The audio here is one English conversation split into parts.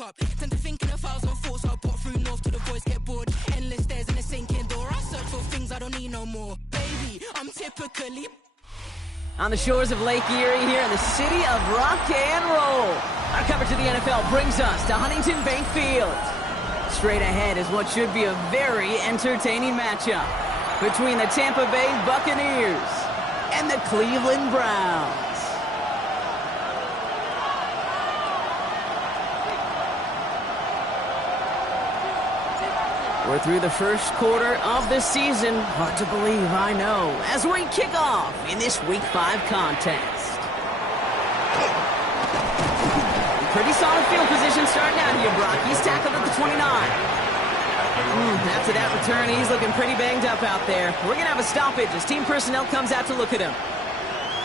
woke up. Tend to think in 1,000 thoughts. I put through north to the voice, get bored. Endless stairs in a sinking door. I search for things I don't need no more. Baby, I'm typically... On the shores of Lake Erie here in the city of rock and roll. Our coverage of the NFL brings us to Huntington Bank Field. Straight ahead is what should be a very entertaining matchup between the Tampa Bay Buccaneers and the Cleveland Browns. We're through the first quarter of the season. Hard to believe, I know, as we kick off in this Week 5 contest. Pretty solid field position starting out here, Brock. He's tackled at the 29. After that return, he's looking pretty banged up out there. We're going to have a stoppage as team personnel comes out to look at him.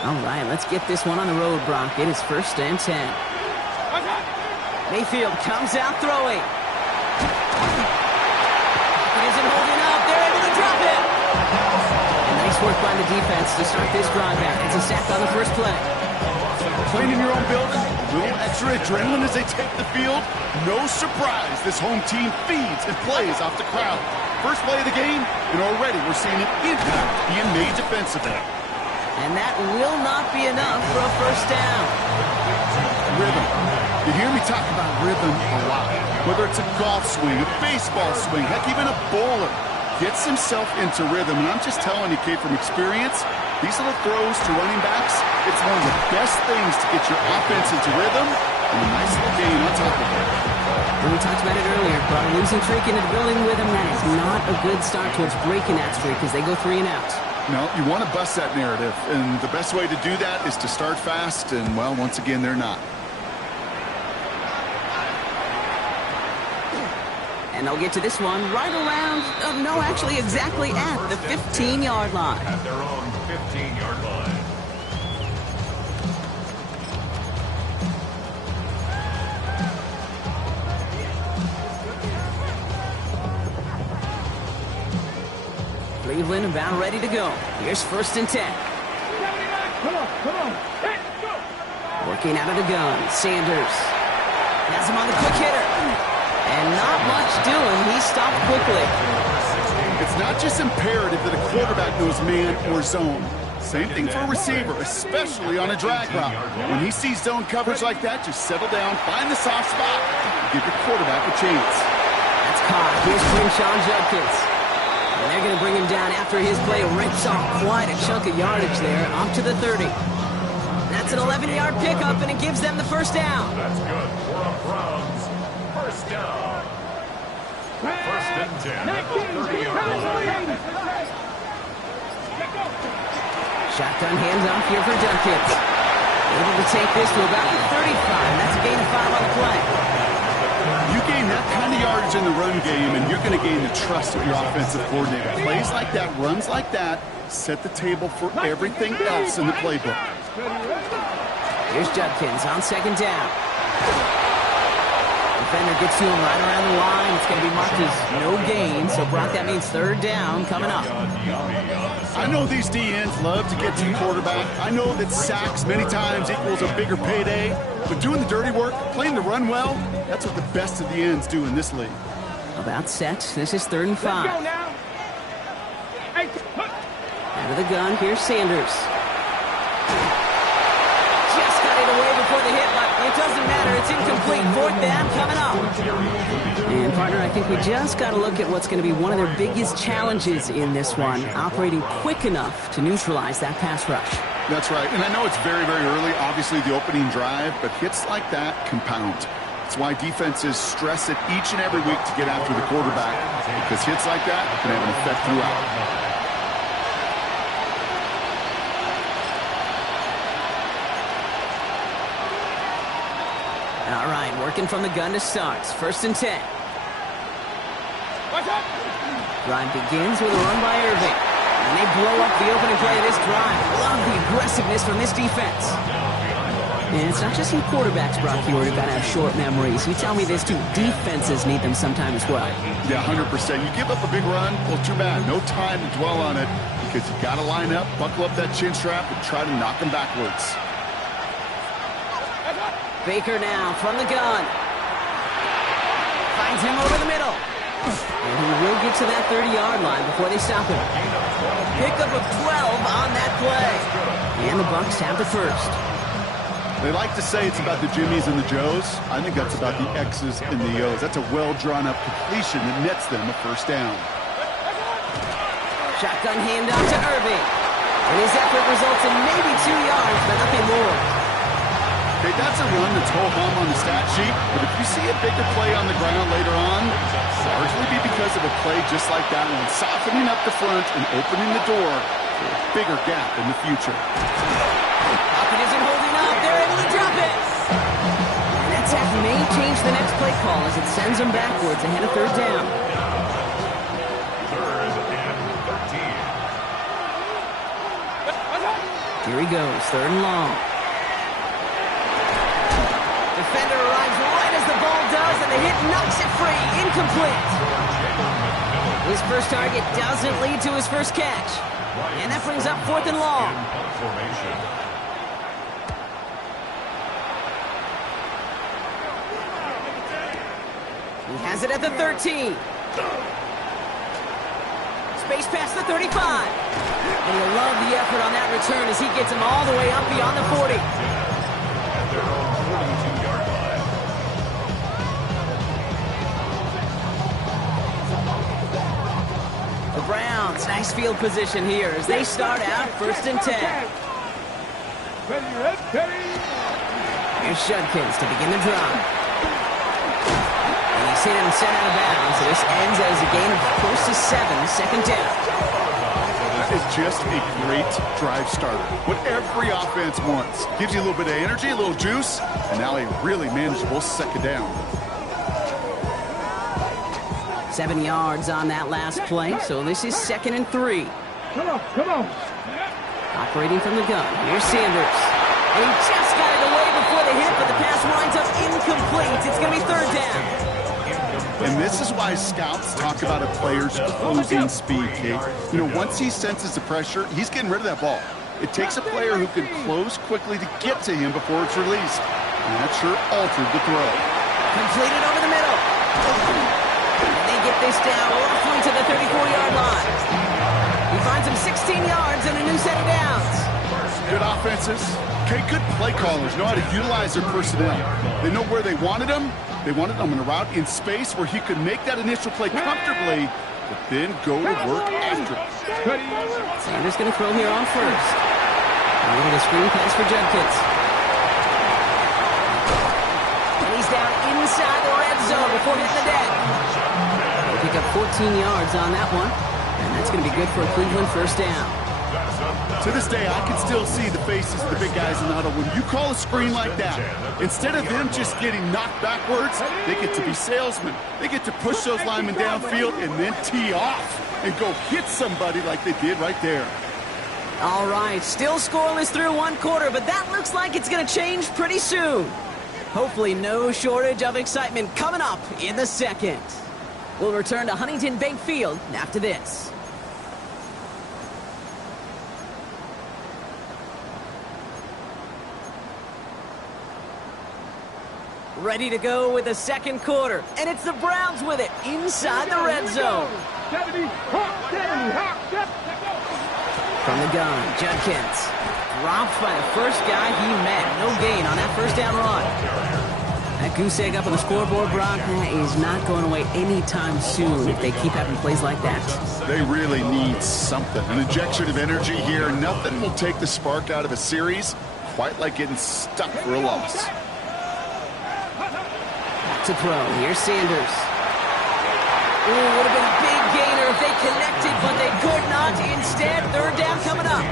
All right, let's get this one on the road, Brock. It is 1st and 10. Mayfield comes out throwing. Isn't holding up. They're able to drop it. And nice work by the defense to start this drive out. It's a sack on the first play. Playing in your own building, a little extra adrenaline as they take the field. No surprise, this home team feeds and plays off the crowd. First play of the game, and already we're seeing an impact being made defensively. And that will not be enough for a first down. Rhythm. You hear me talk about rhythm a lot. Whether it's a golf swing, a baseball swing, heck, even a bowler gets himself into rhythm. And I'm just telling you, Kate, from experience, these little throws to running backs, it's one of the best things to get your offense into rhythm and a nice little gain on top of it. And we talked about it earlier. Brought a losing streak into the building with him. That is not a good start towards breaking that streak as they go 3 and out. No, you want to bust that narrative. And the best way to do that is to start fast. And, well, once again, they're not. And they'll get to this one right around, no, actually exactly at the 15-yard line. At their own 15-yard line. Cleveland about ready to go. Here's 1st and 10. Come on. Hey, go. Working out of the gun, Sanders. Has him on the quick hitter. And not much doing. He stopped quickly. It's not just imperative that a quarterback knows man or zone. Same thing for a receiver, especially on a drag route. When he sees zone coverage like that, just settle down, find the soft spot, and give your quarterback a chance. That's caught. Here's Crenshaw Judkins. And they're going to bring him down after his play rips off quite a chunk of yardage there, up to the 30. That's an 11-yard pickup, and it gives them the first down. That's good for a Browns. First down. 1st and 10 at the 30-yard line. Shotgun hands off here for Judkins. Able to take this to about the 35. That's a gain of 5 on the play. You gain that kind of yardage in the run game, and you're going to gain the trust of your offensive coordinator. Plays like that, runs like that, set the table for everything else in the playbook. Here's Judkins on 2nd down. Defender gets to him right around the line. It's going to be marked as no gain. So, Brock, that means 3rd down coming up. I know these DNs love to get to the quarterback. I know that sacks many times equals a bigger payday. But doing the dirty work, playing the run well, that's what the best of the ends do in this league. About set. This is 3rd and 5. Out of the gun, here's Sanders. Just got it away before the hit, but it doesn't matter. It's incomplete. 4th down coming up. And, partner, I think we just got to look at what's going to be one of their biggest challenges in this one, operating quick enough to neutralize that pass rush. That's right. And I know it's very, very early, obviously the opening drive, but hits like that compound. That's why defenses stress it each and every week to get after the quarterback, because hits like that can have an effect throughout. All right, working from the gun to start. 1st and 10. Drive begins with a run by Irving. And they blow up the opening play of this drive. Love the aggressiveness from this defense. And it's not just some quarterbacks, Brock, who got to have short memories. You tell me this, too. Defenses need them sometime as well. Yeah, 100%. You give up a big run, well, too bad. No time to dwell on it because you got to line up, buckle up that chin strap, and try to knock them backwards. Baker now from the gun. Finds him over the middle. And he will get to that 30-yard line before they stop him. Pickup of 12 on that play. And the Bucs have the first. They like to say it's about the Jimmies and the Joes. I think that's about the X's and the O's. That's a well-drawn-up completion that nets them a first down. Shotgun handoff to Irving. And his effort results in maybe 2 yards, but nothing more. Okay, that's a run that's ho-hum on the stat sheet, but if you see a bigger play on the ground later on, largely be because of a play just like that one, softening up the front and opening the door for a bigger gap in the future. Pocket isn't holding up. They're able to drop it. And that tap may change the next play call as it sends them backwards ahead of third down. Third and 13. Here he goes, third and long. Defender arrives right as the ball does, and the hit knocks it free. Incomplete. His first target doesn't lead to his first catch. And that brings up fourth and long. He has it at the 13. Space past the 35. And you'll love the effort on that return as he gets him all the way up beyond the 40. At their own 42-yard line. The Browns, nice field position here as they start out first and 10. Ready. Here's Judkins to begin the drive. And he's hit and sent out of bounds. So this ends as a gain of close to 7, second down. That is just a great drive starter. What every offense wants. Gives you a little bit of energy, a little juice, and now a really manageable second down. 7 yards on that last play, so this is 2nd and 3. Come on. Operating from the gun. Here's Sanders. And he just got it away before the hit, but the pass winds up incomplete. It's going to be third down. And this is why scouts talk about a player's closing speed, Kate. You know, once he senses the pressure, he's getting rid of that ball. It takes a player who can close quickly to get to him before it's released. And that sure altered the throw. Completed over the middle. And they get this down roughly to the 34-yard line. He finds him 16 yards and a new set of downs. Good offenses. Okay, good play callers know how to utilize their personnel. They know where they wanted him. They wanted him in a route in space where he could make that initial play comfortably, but then go to work after it. Sanders going to throw here on first. And we get a screen pass for Judkins. And he's down inside the red zone before hitting the deck. They pick up 14 yards on that one, and that's going to be good for a Cleveland first down. To this day, I can still see the faces of the big guys in the huddle. When you call a screen like that, instead of them just getting knocked backwards, they get to be salesmen. They get to push those linemen downfield and then tee off and go hit somebody like they did right there. All right, still scoreless through one quarter, but that looks like it's going to change pretty soon. Hopefully no shortage of excitement coming up in the second. We'll return to Huntington Bank Field after this. Ready to go with the second quarter, and it's the Browns with it inside the red zone. 70, From the gun, Judkins dropped by the first guy he met. No gain on that first down run. That goose egg up on the scoreboard, Brock, that is not going away anytime soon if they keep having plays like that. They really need something. An injection of energy here. Nothing will take the spark out of a series quite like getting stuck for a loss. To throw. Here's Sanders. Ooh, would have been a big gainer if they connected, but they could not. Instead, third down coming up.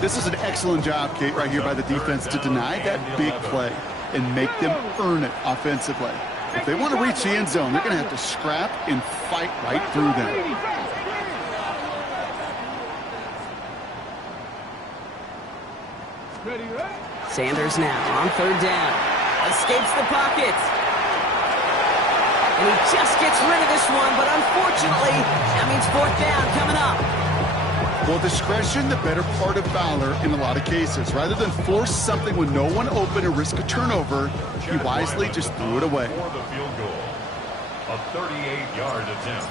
This is an excellent job, Kate, right here by the defense to deny that big play and make them earn it offensively. If they want to reach the end zone, they're going to have to scrap and fight right through them. Sanders now on third down. Escapes the pocket. And he just gets rid of this one, but unfortunately, that means fourth down coming up. Well, discretion, the better part of valor in a lot of cases. Rather than force something with no one open and risk a turnover, he wisely just threw it away. For the field goal. A 38-yard attempt.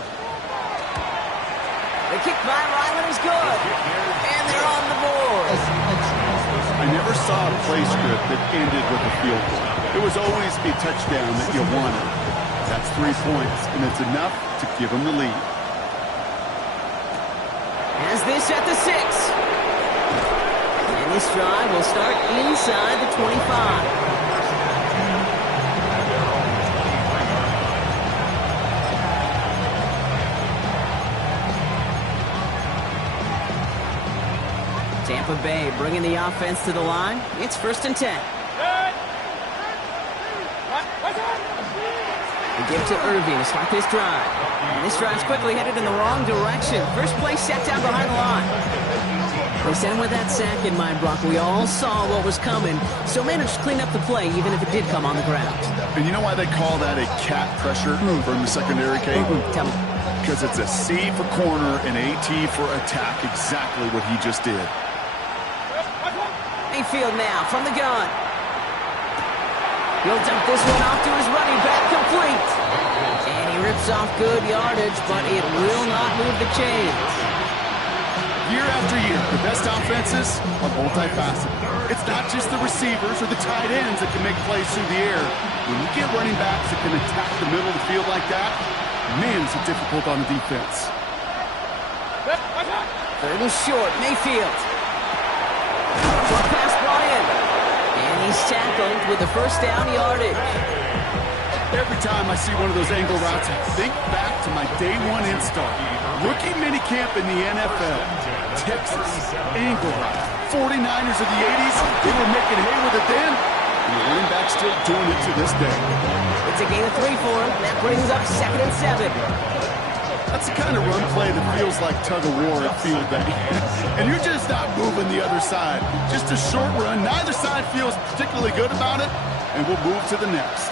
The kick by Ryland is good. And they're on the board. I never saw a play script that ended with a field goal. It was always a touchdown that you wanted. That's 3 points, and it's enough to give them the lead. As this at the 6. And this drive will start inside the 25. Tampa Bay bringing the offense to the line. It's 1st and 10. They give to Irving to start this drive. And this drive's quickly headed in the wrong direction. First play set down behind the line. They sent him with that sack in mind, Brock. We all saw what was coming, so managed to clean up the play, even if it did come on the ground. And you know why they call that a cat pressure from the secondary, Kate? Tell me. Because it's a C for corner and a T for attack, exactly what he just did. Mayfield now from the gun. He'll dump this one off to his running back, complete. And he rips off good yardage, but it will not move the chains. Year after year, the best offenses are multifaceted. It's not just the receivers or the tight ends that can make plays through the air. When you get running backs that can attack the middle of the field like that, man, is it difficult on the defense. 3rd and short, Mayfield. Short pass brought in. And he's tackled with the first down yardage. Every time I see one of those angle routes, I think back to my day one install. Rookie minicamp in the NFL. Texas, angle route. 49ers of the 80s, they were making hay with it then. And the running back's still doing it to this day. It's a gain of 3 for him. That brings up 2nd and 7. That's the kind of run play that feels like tug-of-war at field day. And you're just not moving the other side. Just a short run. Neither side feels particularly good about it. And we'll move to the next.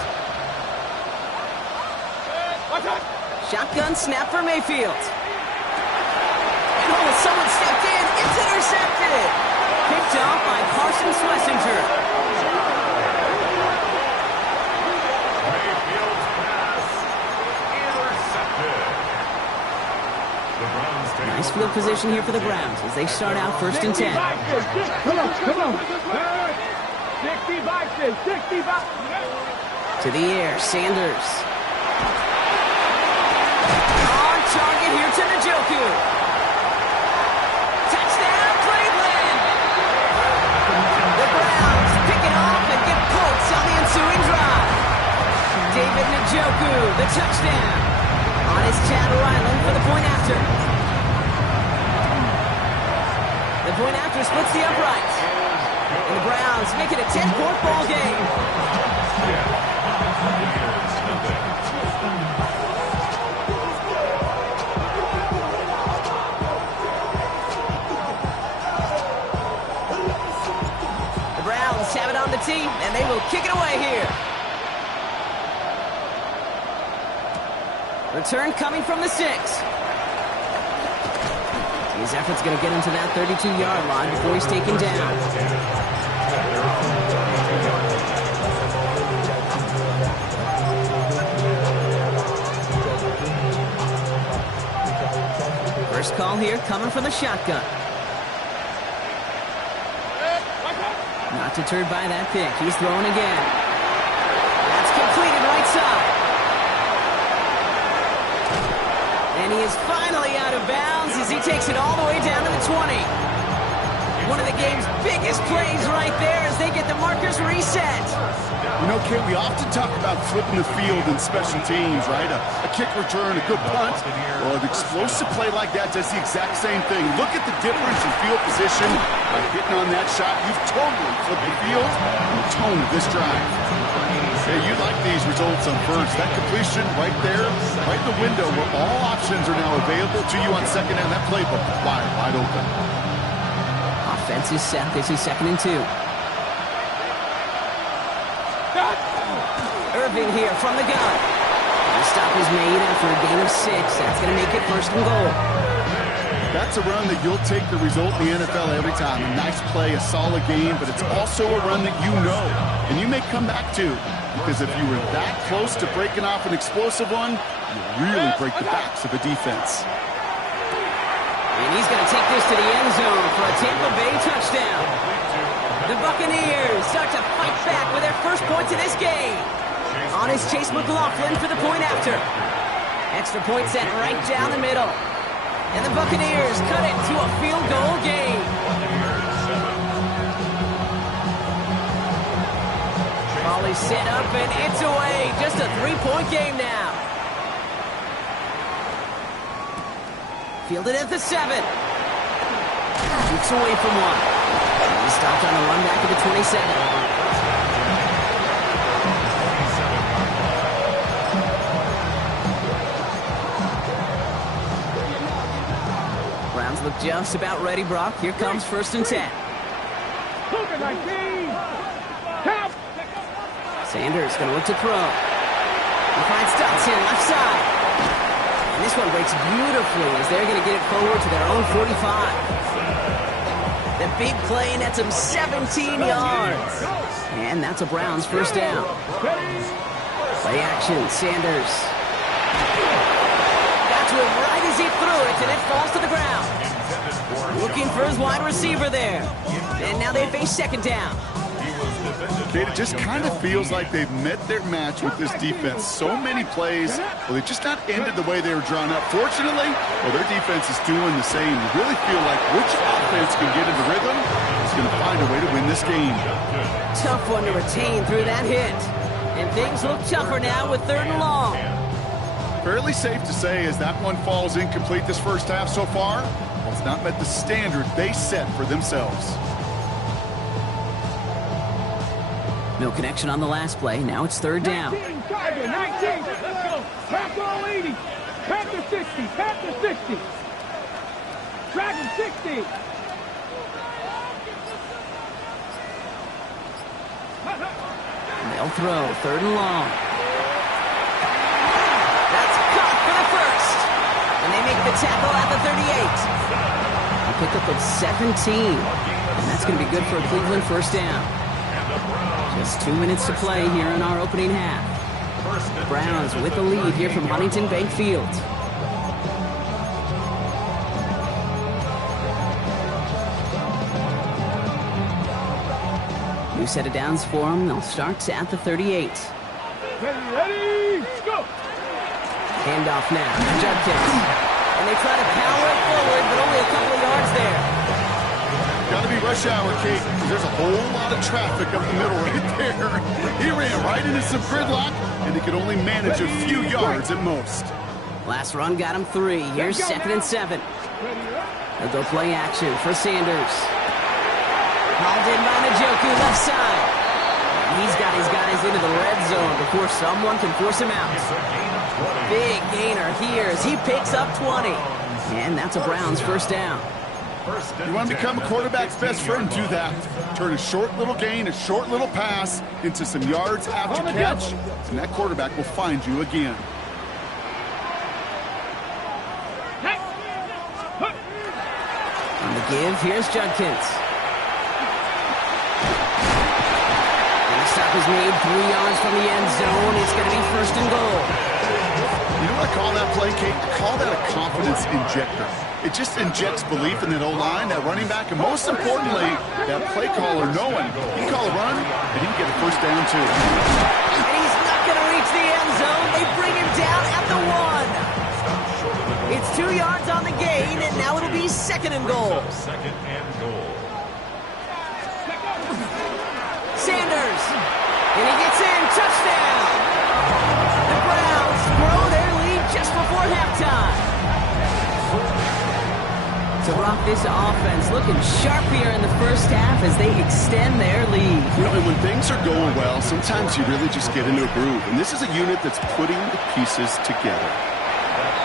Shotgun snap for Mayfield. And someone stepped in. It's intercepted. Picked off by Carson Schlesinger. Mayfield's pass intercepted. The Browns take Nice field position here for the Browns as they start out 1st and 10. Come on. 60 boxes. To the air, Sanders. On target here to Njoku. Touchdown, Cleveland! The Browns pick it off and get points on the ensuing drive. David Njoku, the touchdown. On his Chad Ryland for the point after. The point after splits the uprights. And the Browns make it a 10-point ball game. The Browns have it on the tee, and they will kick it away here. Return coming from the 6. His effort's going to get him to that 32-yard line before he's taken down. First call here coming from the shotgun. Not deterred by that pick. He's throwing again. That's completed right side. And he is finally out of bounds as he takes it all the way down to the 20. One of the game's biggest plays right there as they get the markers reset. You know, Kate, we often talk about flipping the field in special teams, right? A kick return, a good punt, or an explosive play like that does the exact same thing. Look at the difference in field position. By hitting on that shot, you've totally flipped the field and the tone of this drive. Hey, you like these results on first. That completion right there, right in the window where all options are now available to you on second and that playbook wide open. Offense is set. This is 2nd and 2. Irving here from the gun. The stop is made after a gain of 6. That's going to make it 1st and goal. That's a run that you'll take the result in the NFL every time. A nice play, a solid game, but it's also a run that you know and you may come back to. Because if you were that close to breaking off an explosive one, really break the backs of a defense. And he's going to take this to the end zone for a Tampa Bay touchdown. The Buccaneers start to fight back with their first points of this game. On is Chase McLaughlin for the point after. Extra point set right down the middle. And the Buccaneers cut it to a field goal game. Ball is set up and it's away. Just a 3-point game now. Fielded at the 7. Keeps away from one. He stopped on the run back to the 27. Browns look just about ready, Brock. Here comes 1st and 10. Sanders going to look to throw. He finds Dotson left side. And this one breaks beautifully as they're going to get it forward to their own 45. The big play nets him 17 yards. And that's a Browns first down. Play action, Sanders. Got to him right as he threw it, and it falls to the ground. Looking for his wide receiver there. And now they face 2nd down. It just kind of feels like they've met their match with this defense. So many plays, well, they just not ended the way they were drawn up. Fortunately, well, their defense is doing the same. You really feel like which offense can get into rhythm is going to find a way to win this game. Tough one to retain through that hit. And things look tougher now with 3rd and long. Fairly safe to say as that one falls incomplete this first half so far, well, it's not met the standard they set for themselves. No connection on the last play. Now it's 3rd down. 19, Tiger, 19. Let's go. Panther 80. Panther 60. Panther 60. Dragon 60. They'll throw. 3rd and long. That's caught for the first. And they make the tackle at the 38. They pick up at 17. And that's going to be good for a Cleveland first down. Just 2 minutes to play here in our opening half. Browns with the lead here from Huntington Bank Field. New set of downs for them. They'll start at the 38. Ready, go! Handoff now. Judkins. And they try to power it forward, but only a couple of yards there. Got to be rush hour, Kate, because there's a whole lot of traffic up the middle right there. He ran right into some gridlock, and he could only manage a few yards at most. Last run got him 3. Here's 2nd and 7. They'll go play action for Sanders. Hauled in by Njoku, left side. He's got his guys into the red zone before someone can force him out. Big gainer here as he picks up 20. And that's a Browns first down. You want to become a quarterback's best friend, do that. Turn a short little gain, a short little pass into some yards after catch, and that quarterback will find you again. On the give, here's Judkins. And the stop is made 3 yards from the end zone. It's going to be 1st and goal. You know what I call that play, Kate? I call that a confidence injector. It just injects belief in that O-line, that running back, and most importantly, that play caller knowing he can call a run and he can get a first down too. And he's not going to reach the end zone. They bring him down at the 1. It's 2 yards on the gain, and now it'll be 2nd and goal. Sanders, and he gets in, touchdown. The Browns grow their lead just before halftime. To rock this offense, looking sharp here in the first half as they extend their lead. You know, and when things are going well, sometimes you really just get into a groove. And this is a unit that's putting the pieces together.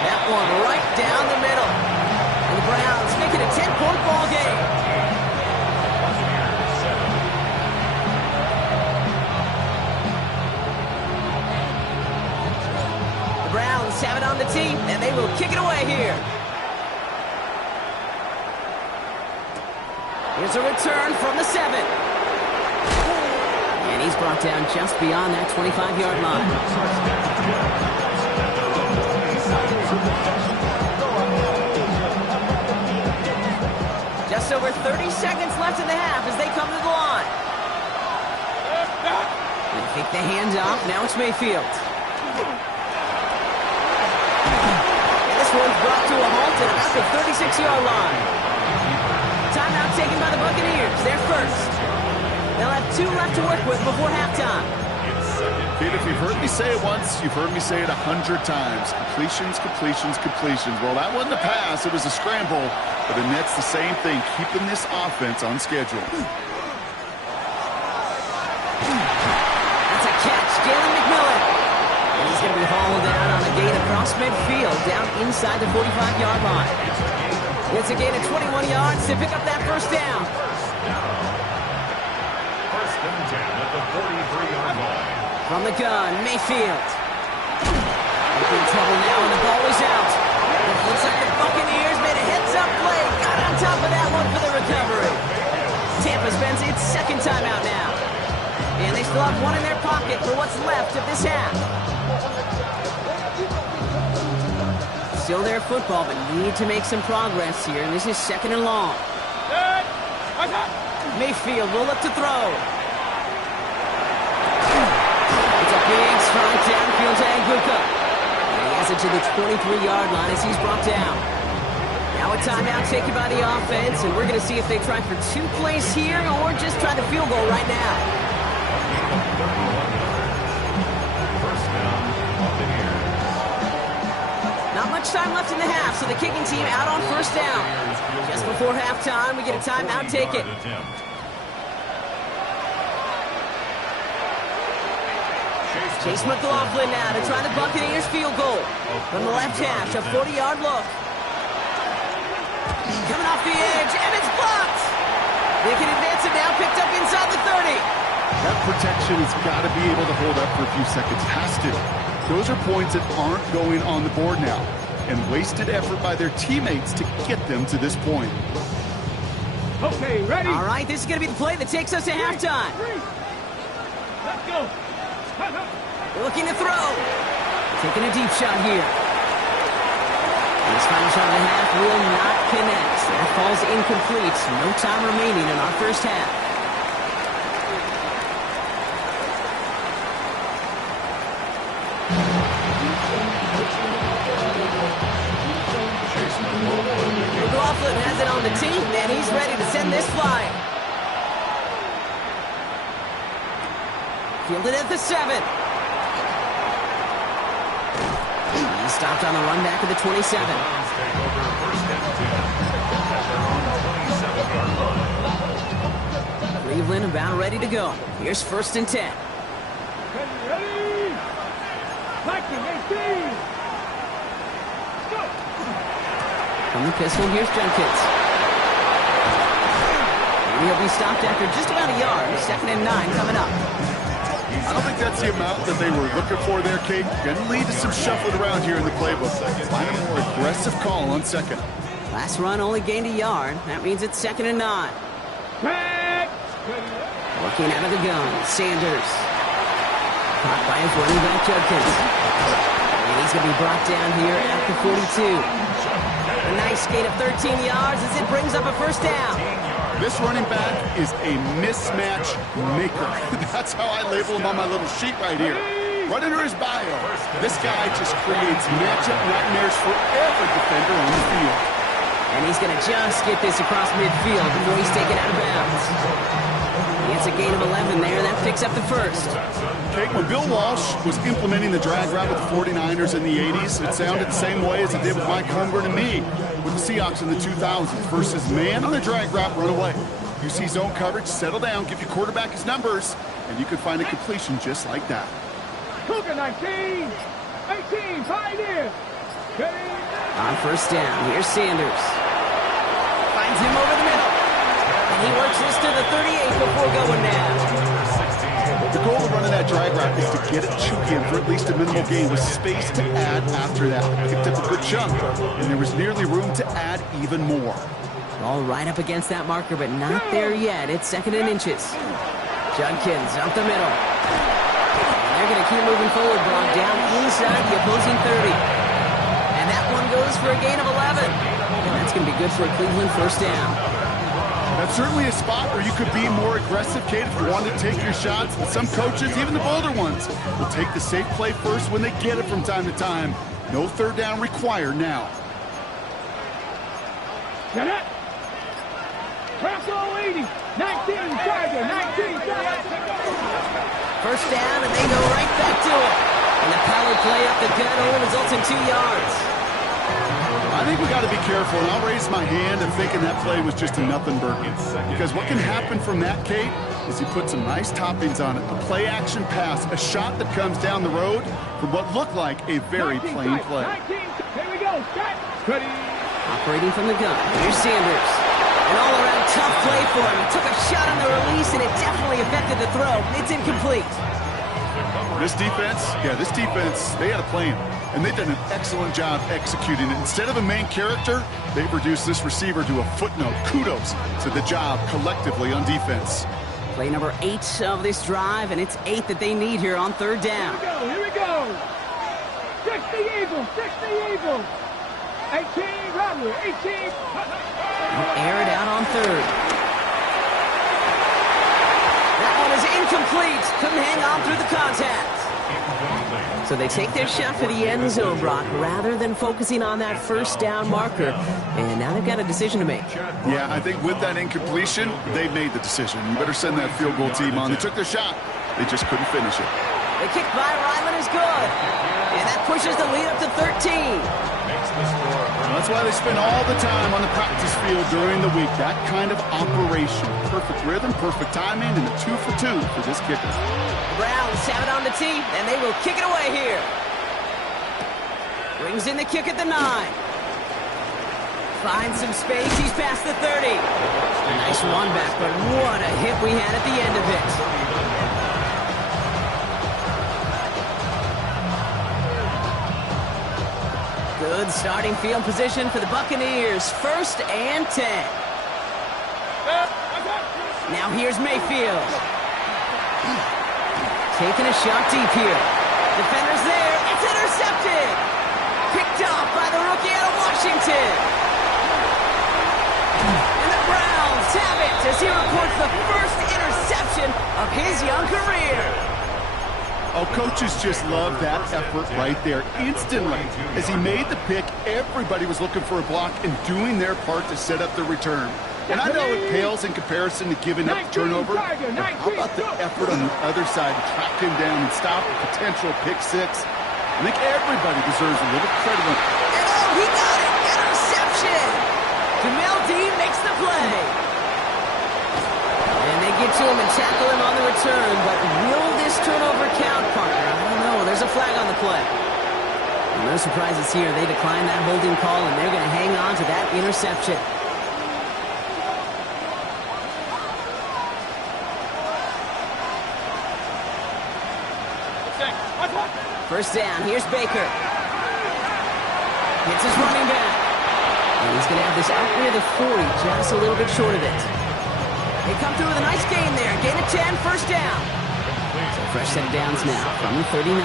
That one right down the middle. And the Browns make it a 10-point ball game. The Browns have it on the tee, and they will kick it away here. Here's a return from the 7. And he's brought down just beyond that 25-yard line. over 30 seconds left in the half as they come to the line. They take the hands off. Now it's Mayfield. And this one's brought to a halt at about the 36-yard line. Timeout taken by the Buccaneers. They're first. They'll have 2 left to work with before halftime. Kid, if you've heard me say it once, you've heard me say it 100 times. Completions, completions, completions. Well, that wasn't a pass. It was a scramble. But the Nets, the same thing, keeping this offense on schedule. That's a catch. Jalen McMillan. And he's going to be hauled down on a gain across midfield, down inside the 45-yard line. It's a gain of 21 yards to pick up that first down. First and 10 at the 43-yard line. From the gun, Mayfield. In trouble now, and the ball is out. It looks like the Buccaneers made a heads-up play. Got on top of that one for the recovery. Tampa spends its second timeout now. And they still have one in their pocket for what's left of this half. Still their football, but need to make some progress here, and this is second and long. Mayfield will look to throw. It's a big strike downfield to Anguka. And he has it to the 23-yard line as he's brought down. Now a timeout taken by the offense, and we're going to see if they try for 2 plays here or just try the field goal right now. First down, Buccaneers. Not much time left in the half, so the kicking team out on first down. Just before halftime, we get a timeout taken. Chase McLaughlin now to try the Buccaneers field goal. From the left hash, a 40-yard look. Coming off the edge, and it's blocked! They can advance it now, picked up inside the 30. That protection has got to be able to hold up for a few seconds. Has to. Those are points that aren't going on the board now. And wasted effort by their teammates to get them to this point. Okay, ready? All right, this is going to be the play that takes us to halftime. Let's go. They're looking to throw. Taking a deep shot here. This final shot of the half will not connect. That falls incomplete. No time remaining in our first half. McLaughlin has it on the team, and he's ready to send this flying. Fielded at the 7. He's stopped on the run back at the 27. Take over first and 10 at their own 27-yard line. Cleveland about ready to go. Here's first and 10. Ready? Like 18. Go. From the pistol, here's Jenkins. And he'll be stopped after just about a yard. Second and 9 coming up. I don't think that's the amount that they were looking for there, Kate. Going to lead to some shuffling around here in the playbook. Find a more aggressive call on second. Last run only gained a yard. That means it's second and 9. Back. Working out of the gun, Sanders. Caught by his running back, Judkins. And he's going to be brought down here at the 42. A nice gain of 13 yards as it brings up a first down. This running back is a mismatch maker. That's how I label him on my little sheet right here. Right under his bio. This guy just creates matchup nightmares for every defender on the field. And he's going to just get this across midfield before he's taken out of bounds. He gets a gain of 11 there. That picks up the first. Okay, when Bill Walsh was implementing the drag route with the 49ers in the 80s, it sounded the same way as it did with Mike Holmgren and me with the Seahawks in the 2000s. Versus man on the drag route, run away. You see zone coverage, settle down, give your quarterback his numbers, and you can find a completion just like that. Cougar 19. 18. Pioneer. On first down, here's Sanders. Finds him over the middle. And he works this to the 38 before going down. The goal of running that drag route is to get it to him for at least a minimal gain with space to add after that. Picked up a good chunk, and there was nearly room to add even more. Ball right up against that marker, but not there yet. It's second and inches. Judkins up the middle. And they're going to keep moving forward, brought down inside the opposing 30. And that one goes for a gain of 11. And that's going to be good for a Cleveland first down. That's certainly a spot where you could be more aggressive, Kate, if you want to take your shots. But some coaches, even the bolder ones, will take the safe play first when they get it from time to time. No third down required now. Get it. Press all 80. 19, Tiger. 19, Tiger. First down, and they go right back to it. And the power play up the gut only results in 2 yards. I think we got to be careful, and I'll raise my hand of thinking that play was just a nothing burger. Because what can happen from that, Kate, is you put some nice toppings on it. A play-action pass, a shot that comes down the road from what looked like a very plain play. 19, here we go. Shot. Ready. Operating from the gun. Here's Sanders. An all-around tough play for him. He took a shot on the release, and it definitely affected the throw. It's incomplete. This defense, they had a plan. And they've done an excellent job executing it. Instead of a main character, they've reduced this receiver to a footnote. Kudos to the job collectively on defense. Play number 8 of this drive, and it's 8 that they need here on third down. Here we go. 60 Eagles, 60 Eagles. 18, Robert, 18. Air it out on third. That one is incomplete. Couldn't hang on through the contact. So they take their shot for the end zone, Brock, rather than focusing on that first down marker. And now they've got a decision to make. Yeah, I think with that incompletion, they made the decision. You better send that field goal team on. They took their shot. They just couldn't finish it. The kick by Ryman is good. And that pushes the lead up to 13. That's why they spend all the time on the practice field during the week. That kind of operation. Perfect rhythm, perfect timing, and a 2 for 2 for this kicker. The Browns have it on the tee, and they will kick it away here. Brings in the kick at the 9. Finds some space. He's past the 30. Nice run back, but what a hit we had at the end of it. Good starting field position for the Buccaneers. 1st and 10. Now here's Mayfield. Taking a shot deep here. Defenders there. It's intercepted. Picked off by the rookie out of Washington. And the Browns have it as he reports the first interception of his young career. Oh, coaches just love that effort right there. Instantly, as he made the pick, everybody was looking for a block and doing their part to set up the return. And I know it pales in comparison to giving up the turnover, but how about the effort on the other side to track him down and stop a potential pick 6? I think everybody deserves a little credit on it. And oh, he got it! Interception! Jamel Dean makes the play. And they get to him and tackle him on the return, but will this turnover count, Parker? I don't know. There's a flag on the play. No surprises here. They decline that holding call, and they're going to hang on to that interception. First down, here's Baker. Hits his running back. And he's going to have this out near the 40, just a little bit short of it. They come through with a nice gain there. Gain of 10, first down. So fresh set of downs now from the 39.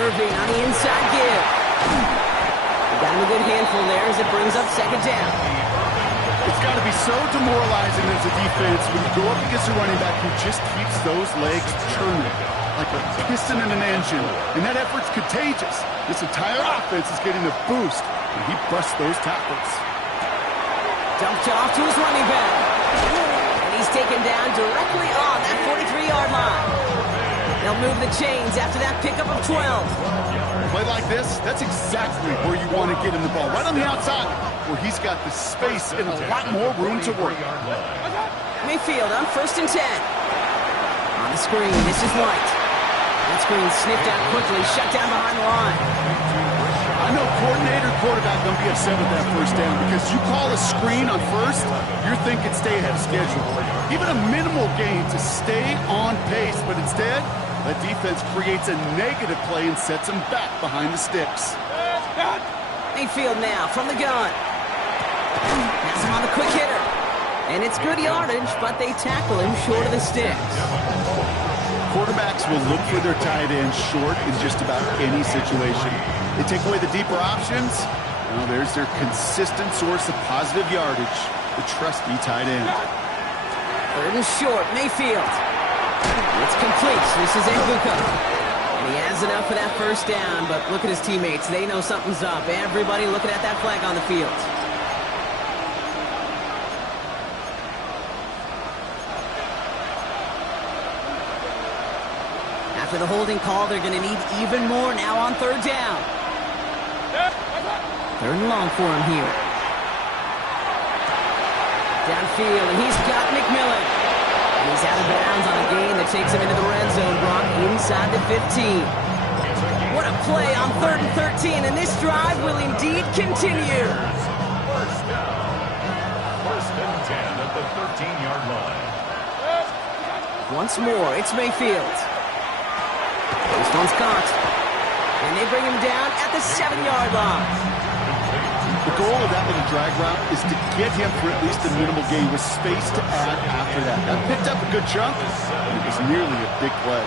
Irving on the inside give. Got him a good handful there as it brings up second down. It's got to be so demoralizing as a defense when you go up against a running back who just keeps those legs churning like a piston in an engine. And that effort's contagious. This entire offense is getting a boost when he busts those tackles. Dumped off to his running back. And he's taken down directly on that 43-yard line. They'll move the chains after that pickup of 12. Play like this, that's exactly where you want to get him the ball. Right on the outside, where he's got the space and a lot more room to work. Mayfield on 1st and 10. On the screen, this is White. That screen sniffed out quickly, shut down behind the line. I know coordinator, quarterback don't be upset with that first down because you call a screen on first, you're thinking stay ahead of schedule. Even a minimal gain to stay on pace, but instead, that defense creates a negative play and sets him back behind the sticks. Mayfield now from the gun. Has him on the quick hitter. And it's good yardage, but they tackle him short of the sticks. Quarterbacks will look for their tight end short in just about any situation. They take away the deeper options, Well, there's their consistent source of positive yardage, the trusty tight end. 3rd and short, Mayfield. It's complete. This is Ebuka. And he has enough for that first down, but look at his teammates. They know something's up. Everybody looking at that flag on the field. After the holding call, they're going to need even more now on 3rd down. 3rd and long for him here. Downfield, and he's got McMillan. And he's out of bounds on a gain that takes him into the red zone, Brock, inside the 15. What a play on 3rd and 13, and this drive will indeed continue. First down. 1st and 10 at the 13-yard line. Once more, it's Mayfield. This one's caught. And they bring him down at the 7-yard line. The goal of that little drag route is to get him for at least a minimal gain with space to add after that. That picked up a good chunk, and it was nearly a big play.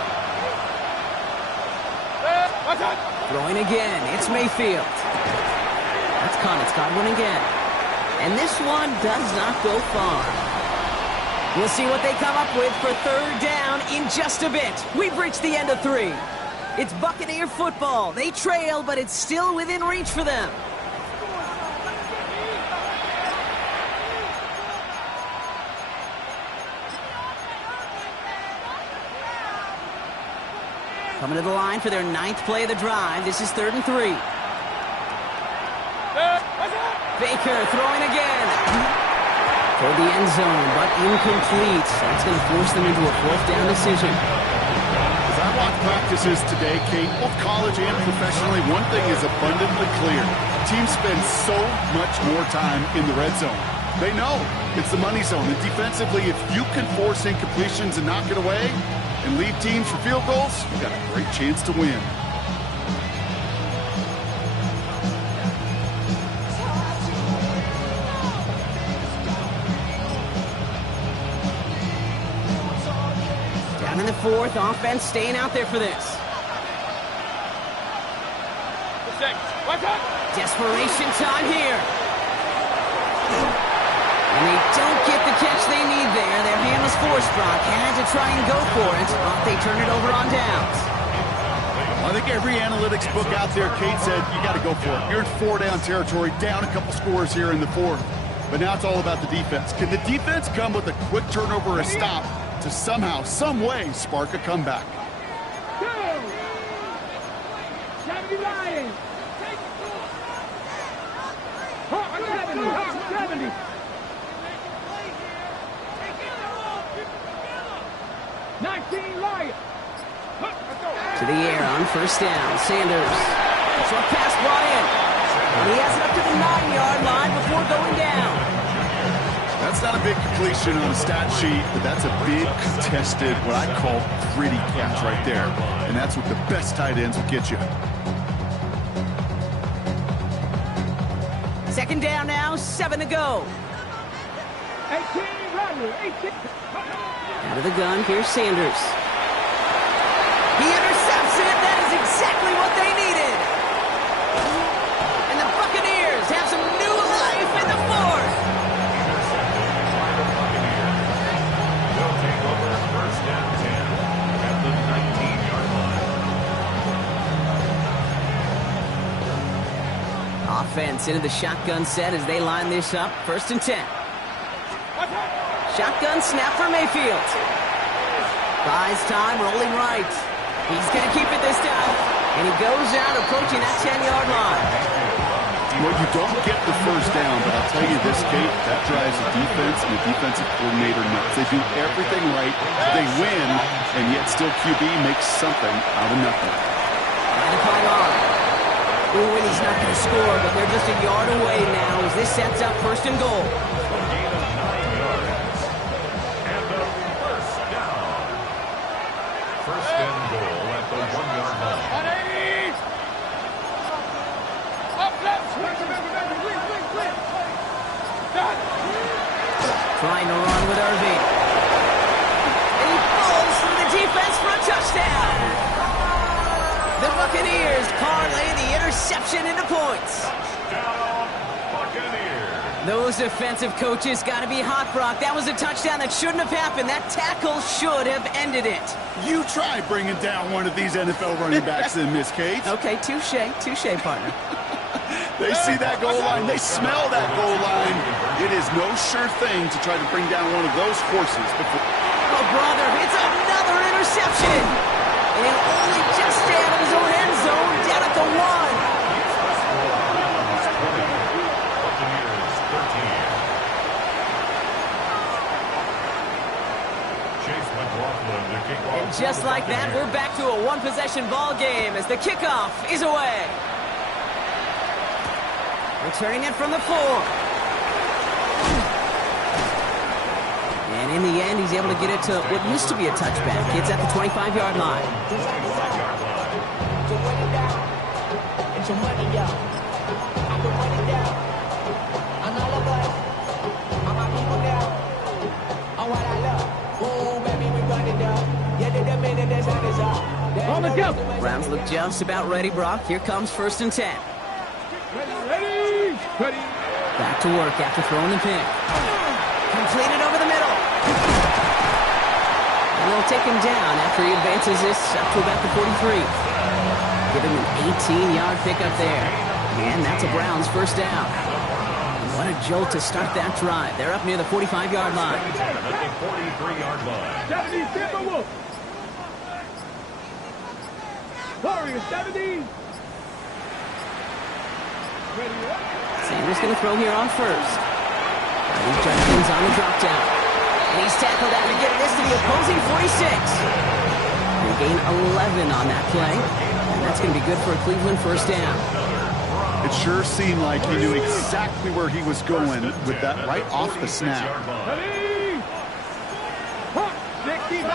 Throwing again, it's Mayfield. That's caught, it's got one again. And this one does not go far. We'll see what they come up with for 3rd down in just a bit. We've reached the end of 3. It's Buccaneer football. They trail, but it's still within reach for them. Coming to the line for their 9th play of the drive. This is 3rd and 3. Baker throwing again. Toward the end zone, but incomplete. That's going to force them into a 4th down decision. As I watch practices today, Kate, both college and professionally, one thing is abundantly clear. Teams spend so much more time in the red zone. They know it's the money zone. And defensively, if you can force incompletions and knock it away and lead teams for field goals, you've got a great chance to win. Down in the 4th, offense staying out there for this. Desperation time here. And they don't get the catch they need there. Their hand was forced, Brock. Had to try and go for it. They turn it over on downs. Well, I think every analytics book out there, Kate said, you got to go for it. You're in 4-down territory, down a couple scores here in the 4th. But now it's all about the defense. Can the defense come with a quick turnover or a stop to somehow, some way, spark a comeback? To the air on 1st down. Sanders. Short pass brought in. And he has it up to the 9-yard line before going down. That's not a big completion on the stat sheet, but that's a big contested, what I call gritty catch right there. And that's what the best tight ends will get you. 2nd down now, 7 to go. 18, Out of the gun, here's Sanders. He intercepts it. That is exactly what they needed. And the Buccaneers have some new life in the 4th. They'll take over 1st and 10 at the 19-yard line. Offense into the shotgun set as they line this up. 1st and 10. Shotgun snap for Mayfield. Buys time, rolling right. He's going to keep it this time. And he goes out approaching that 10-yard line. Well, you don't get the 1st down, but I'll tell you this, Kate, that drives the defense and the defensive coordinator nuts. They do everything right. They win, and yet still QB makes something out of nothing. Trying to climb on. Ooh, and he's not going to score, but they're just a yard away now as this sets up 1st and goal. Gain of 9 yards. And a 1st down. 1st and goal at the 1-yard line. 180! Up left! Trying to run with Irving. And he falls through the defense for a touchdown. The Buccaneers parlay the interception into points. Touchdown, Those defensive coaches got to be hot, Brock. That was a touchdown that shouldn't have happened. That tackle should have ended it. You try bringing down one of these NFL running backs in this case. Okay, touche, partner. They see that goal line. They smell that goal line. It is no sure thing to try to bring down one of those horses before. Oh, brother, it's another interception. And only just stay out of his own end zone, down at the 1. And just like that, we're back to a one-possession ball game as the kickoff is away. Returning it from the 4. And in the end, he's able to get it to what used to be a touchback. It's at the 25-yard line. Browns look just about ready, Brock. Here comes 1st and 10. Ready. Back to work after throwing the pick. Completed over the middle. And they'll take him down after he advances this up to about the 43. Give him an 18-yard pickup there. And that's a Browns first down. What a jolt to start that drive. They're up near the 45-yard line. 43-yard line. 70, Timberwolves. Warriors, 70. Sanders going to throw here on first. Riley Judkins on the drop down. And he's tackled after getting this to the opposing 46. They gain 11 on that play. And that's going to be good for a Cleveland first down. It sure seemed like he knew exactly where he was going with that right off the snap. Ready. 60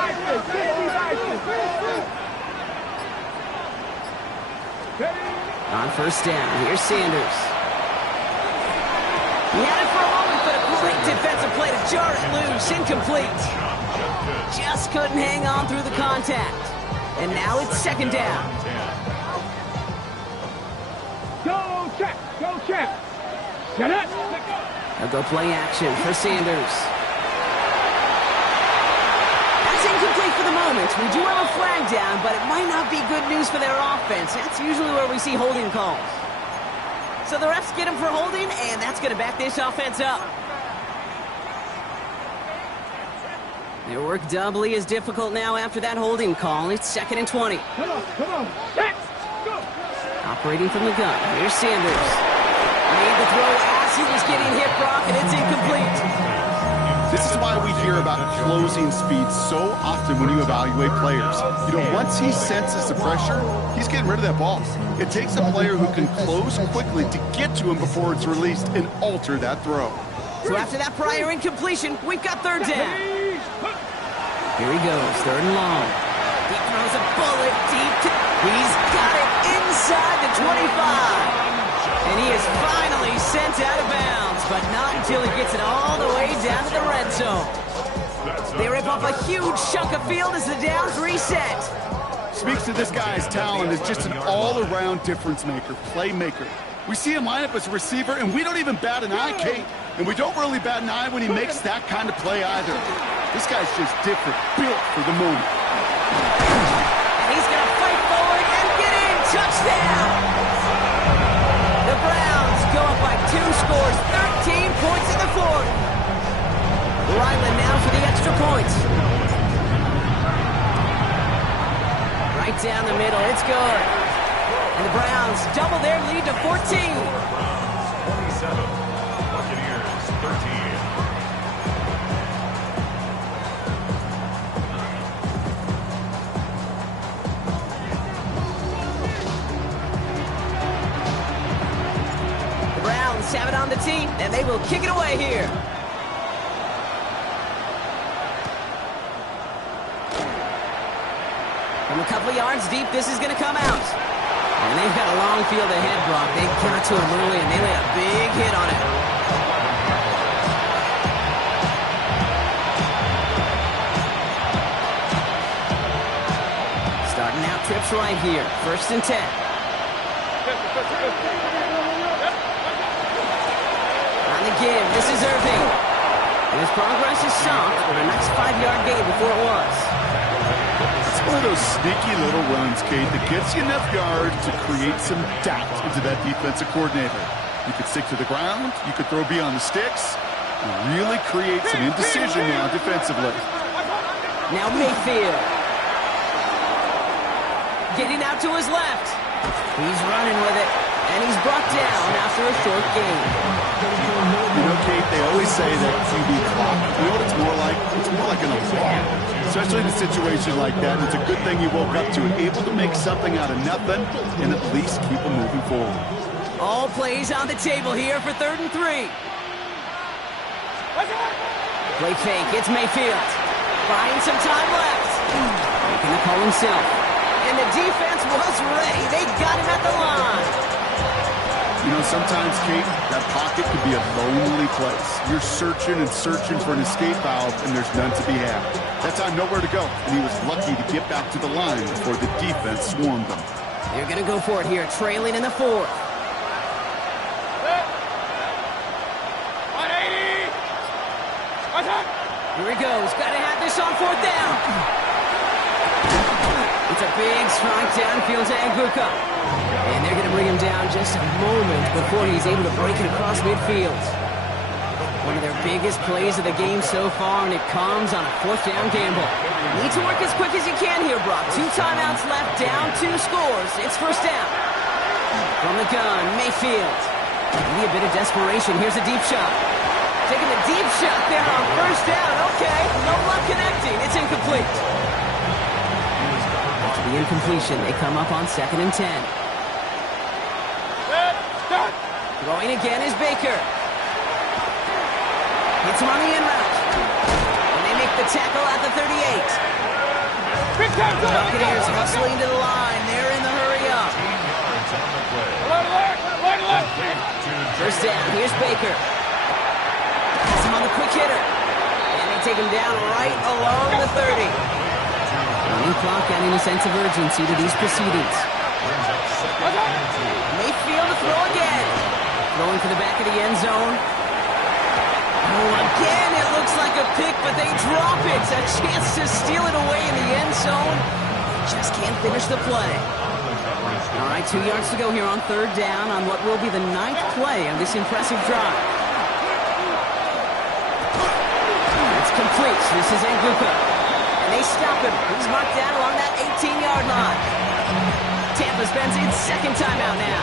On first down, here's Sanders. He had it for a moment, but a great defensive play to jar it loose. Incomplete. Just couldn't hang on through the contact. And now it's 2nd down. Go check. Get it. They'll go play action for Sanders. That's incomplete for the moment. We do have a flag down, but it might not be good news for their offense. That's usually where we see holding calls. So the refs get him for holding, and that's going to back this offense up. Their work doubly is difficult now after that holding call. It's 2nd and 20. Come on. Let's go. Operating from the gun. Here's Sanders. Made the throw as he was getting hit, Brock, and it's incomplete. This is why we hear about closing speed so often when you evaluate players. You know, once he senses the pressure, he's getting rid of that ball. It takes a player who can close quickly to get to him before it's released and alter that throw. So after that prior incompletion, we've got 3rd down. Here he goes, 3rd and long. He throws a bullet deep to... He's got it inside the 25. And he is finally sent out of bounds, but not until he gets it all the way down to the red zone. They rip off a huge chunk of field as the downs reset. Speaks to this guy's talent as just an all-around difference maker, playmaker. We see him line up as a receiver, and we don't even bat an eye, Kate. And we don't really bat an eye when he makes that kind of play either. This guy's just different, built for the moment. And he's going to fight forward and get in. Touchdown! The Browns go up by 2 scores, 13 points in the 4th. Ryland now for the extra points. Right down the middle, it's good. And the Browns double their lead to 14. 27, Buccaneers 13. The Browns have it on the tee, and they will kick it away here. From a couple of yards deep, this is going to come out. And they've got a long field ahead, Brock. They got to him early, and they laid a big hit on it. Starting out trips right here. 1st and 10. On the the give. This is Irving. And his progress is soft, but a nice 5-yard gain before it was. It's one of those sneaky little runs, Kate, that gets you enough yards to create some doubt into that defensive coordinator. You could stick to the ground, you could throw beyond the sticks, and really create some indecision now defensively. Now Mayfield. Getting out to his left. He's running with it, and he's brought down after a short gain. You know, Kate, they always say that QB clock. You know what it's more like? It's more like an alarm, especially in a situation like that. It's a good thing you woke up to it, able to make something out of nothing and at least keep them moving forward. All plays on the table here for 3rd and 3. Play fake, it's Mayfield. Buying some time left. Making the call himself. And the defense was ready. They got him at the line. You know, sometimes, Kate, that pocket could be a lonely place. You're searching and searching for an escape valve, and there's none to be had. That time, nowhere to go, and he was lucky to get back to the line before the defense swarmed him. They're going to go for it here, trailing in the 4th. 180! Here he goes. Got to have this on 4th down. It's a big strike downfield to Anguka. And they're going to bring him down just a moment before he's able to break it across midfield. One of their biggest plays of the game so far, and it comes on a 4th down gamble. Need to work as quick as you can here, Brock. 2 timeouts left, down 2 scores. It's 1st down. From the gun, Mayfield. Maybe a bit of desperation. Here's a deep shot. Taking the deep shot there on 1st down. Okay, no luck connecting. It's incomplete. After the incompletion, they come up on 2nd and 10. Throwing again is Baker. Hits him on the in route. And they make the tackle at the 38. The Buccaneers hustling to the line. They're in the hurry up. 1st down. Here's Baker. Has him on the quick hitter. And they take him down right along the 30. Running clock adding a sense of urgency to these proceedings. Mayfield to throw again. Throwing for the back of the end zone. Oh, again, it looks like a pick, but they drop it. A chance to steal it away in the end zone. Just can't finish the play. All right, 2 yards to go here on 3rd down on what will be the 9th play of this impressive drive. It's complete. This is Anguka. And they stop him. He's marked down along that 18-yard line. Tampa spends its 2nd timeout now.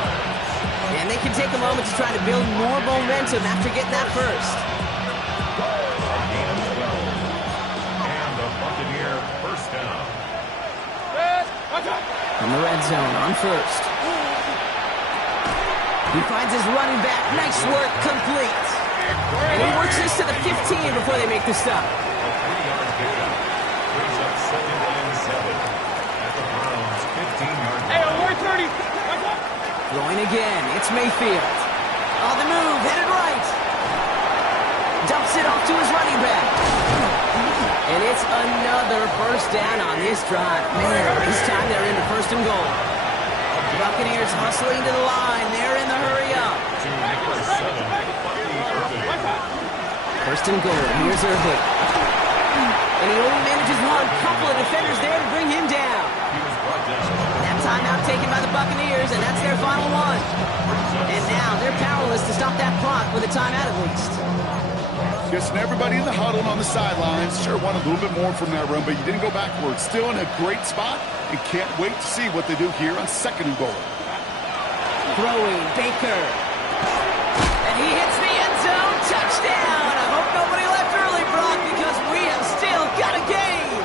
And they can take a moment to try to build more momentum after getting that first. And the Buccaneer 1st down. From the red zone on 1st. He finds his running back. Nice work, complete. And he works this to the 15 before they make the stop. 3-yard pickup. Brings up 2nd and 7 at the Browns' 15-yard line. Hey, we're 30. Throwing again, it's Mayfield. On the move, headed right. Dumps it off to his running back. And it's another 1st down on this drive. Man, this time they're into 1st and goal. The Buccaneers hustling to the line. They're in the hurry up. 1st and goal. Here's Irving. And he only manages one. Couple of defenders there to bring him down. That timeout taken by the Buccaneers, and that's their final one. And now they're powerless to stop that clock with a timeout at least. Just everybody in the huddle and on the sidelines. Sure want a little bit more from that run, but you didn't go backwards. Still in a great spot, and can't wait to see what they do here on 2nd and goal. Throwing, Baker. And he hits the end zone. Touchdown. I hope nobody left early, Brock, because we have still got a game.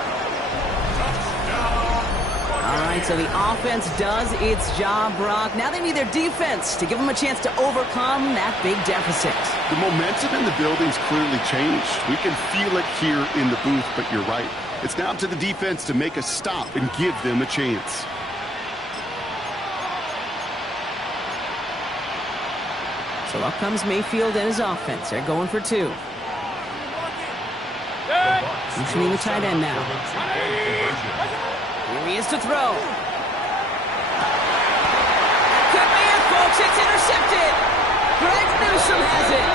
All right, so the offense does its job, Brock. Now they need their defense to give them a chance to overcome that big deficit. The momentum in the building's clearly changed. We can feel it here in the booth, but you're right. It's now up to the defense to make a stop and give them a chance. So up comes Mayfield and his offense. They're going for 2. Motioning the tight end now. Here he is to throw. Could be it, folks. It's intercepted. Greg Newsome has it.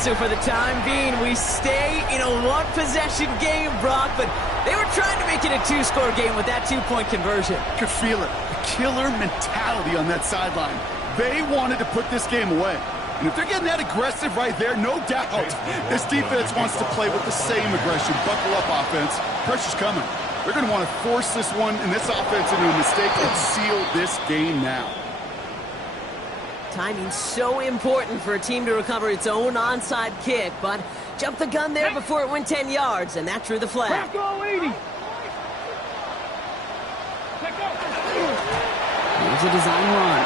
so for the time being, we stay in a one-possession game, Brock, but they were trying to make it a two-score game with that two-point conversion. Could feel it. A killer mentality on that sideline. They wanted to put this game away. And if they're getting that aggressive right there, no doubt, this defense wants to play with the same aggression. Buckle up, offense. Pressure's coming. They're going to want to force this one and this offense into a mistake and seal this game now. Timing's so important for a team to recover its own onside kick, but jumped the gun there before it went 10 yards, and that drew the flag. Back all 80. Here's a design run.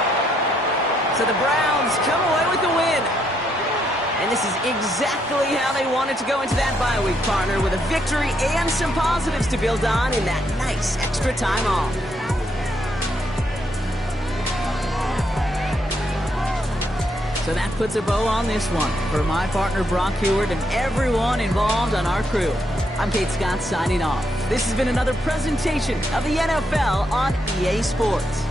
So the Browns come away with the win. And this is exactly how they wanted to go into that bye week, partner, with a victory and some positives to build on in that nice extra time off. So that puts a bow on this one. For my partner, Brock Heward, and everyone involved on our crew, I'm Kate Scott signing off. This has been another presentation of the NFL on EA Sports.